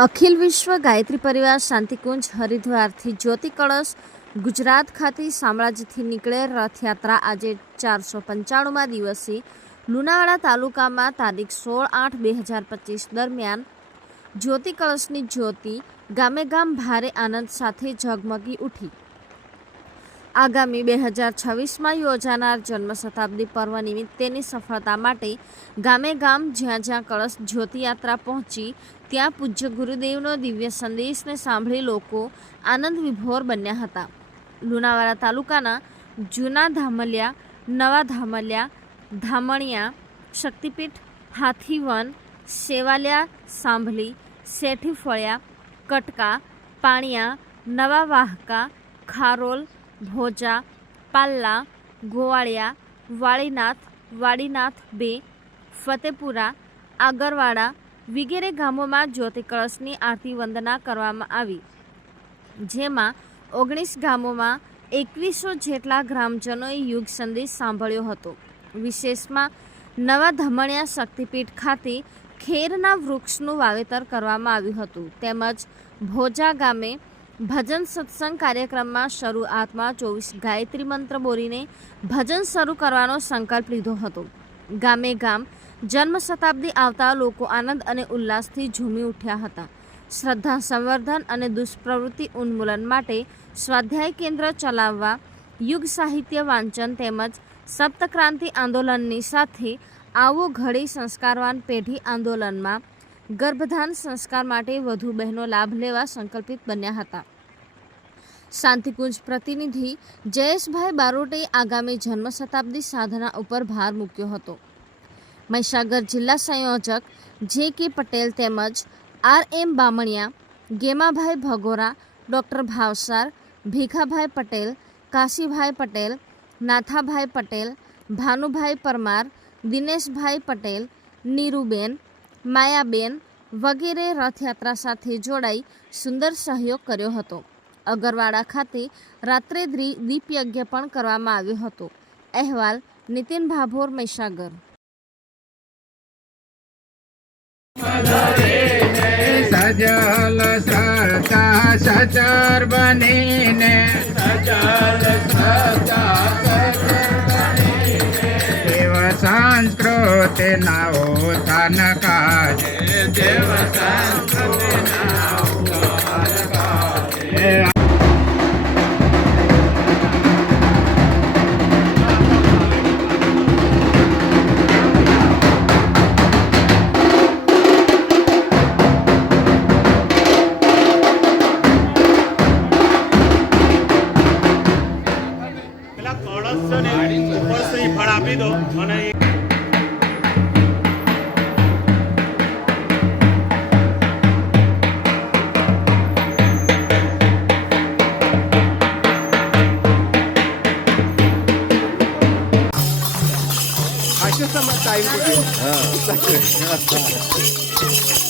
અખિલ વિશ્વ ગાયત્રી પરિવાર શાંતિકુંજ, હરિદ્વારથી જ્યોતિ કળશ, ગુજરાત ખાતે શામળાજીથી નીકળે રથયાત્રા આજે ચારસો પંચાણુંમાં દિવસે લુણાવાડા તાલુકામાં તારીખ સોળ આઠ બે હજાર પચીસ દરમિયાન. જ્યોતિ કળશની જ્યોતિ ગામે ગામ ભારે આનંદ સાથે ઝગમગી ઉઠી. આગામી બે હજાર છવ્વીસમાં યોજાનાર જન્મ શતાબ્દી પર્વ નિમિત્તેની સફળતા માટે ગામે ગામ જ્યાં જ્યાં કળશ જ્યોતિયાત્રા પહોંચી, ત્યાં પૂજ્ય ગુરુદેવનો દિવ્ય સંદેશને સાંભળી લોકો આનંદ વિભોર બન્યા હતા. લુણાવાડા તાલુકાના જૂના ધામલિયા, નવા ધામલિયા, ધામણિયા, શક્તિપીઠ, હાથીવન, સેવાલિયા, સાંભલી શેઠી ફળિયા કટકા, પાણિયા, નવા વાહકા, ખારોલ ભોજા, પાલ્લા, ગોવાળિયા, વાળીનાથ વાડીનાથ બે, ફતેપુરા, આગરવાડા વગેરે ગામોમાં જ્યોતિ કળશની આરતી વંદના કરવામાં આવી, જેમાં ઓગણીસ ગામોમાં એકવીસો જેટલા ગ્રામજનોએ યુગ સંદેશ સાંભળ્યો હતો. વિશેષમાં નવા ધમણિયા શક્તિપીઠ ખાતે ખેરના વૃક્ષનું વાવેતર કરવામાં આવ્યું હતું. તેમજ ભોજા ગામે ભજન સત્સંગ કાર્યક્રમમાં શરૂઆતમાં ચોવીસ ગાયત્રી મંત્ર બોલીને ભજન શરૂ કરવાનો સંકલ્પ લીધો હતો. ગામે ગામ જન્મ શતાબ્દી આવતા લોકો આનંદ અને ઉલ્લાસથી ઝૂમી ઉઠ્યા હતા. શ્રદ્ધા સંવર્ધન અને દુષ્પ્રવૃત્તિ ઉન્મૂલન માટે સ્વાધ્યાય કેન્દ્ર ચલાવવા, યુગ સાહિત્ય વાંચન તેમજ સપ્તક્રાંતિ આંદોલનની સાથે આવો ઘડી સંસ્કારવાન પેઢી આંદોલનમાં ગર્ભધાન સંસ્કાર માટે વધુ બહેનો લાભ લેવા સંકલ્પિત બન્યા હતા. શાંતિકુંજ પ્રતિનિધિ જયેશભાઈ બારોટે આગામી જન્મ શતાબ્દી સાધના ઉપર ભાર મૂક્યો હતો. મહીસાગર જિલ્લા સંયોજક જે કે પટેલ તેમજ R M Bamaniya, Gemabhai Bhagora, doctor Bhavsar, Bhikhabhai Patel, Kashibhai Patel, Nathabhai Patel, Bhanubhai Parmar, Dineshbhai Patel, Niruben Mayaben વગેરે રથયાત્રા સાથે જોડાઈ સુંદર સહયોગ કર્યો હતો. અગરવાડા ખાતે રાત્રે દીપયજ્ઞ પણ કરવામાં આવ્યો હતો. અહેવાલ, નીતિન ભાભોર, મહીસાગર. સજલ સતા સચર બનીને દેવ સંસ્કૃતિ ના ઉત્થાન પેલા ઉપરશ્રી શ્રીફળ આપી દો અને essa time